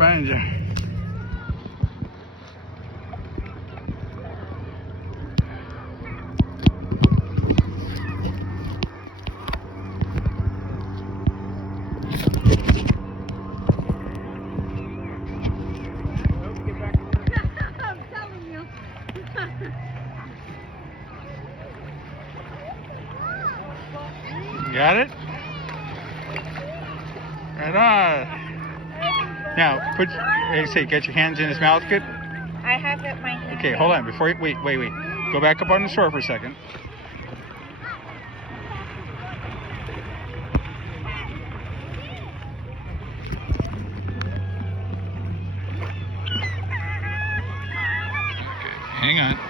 behind you. Got it? Right on. Now, get your hands in his mouth, good? I have it my hand. Okay, hold on. Before you, wait. Go back up on the shore for a second. Okay, hang on.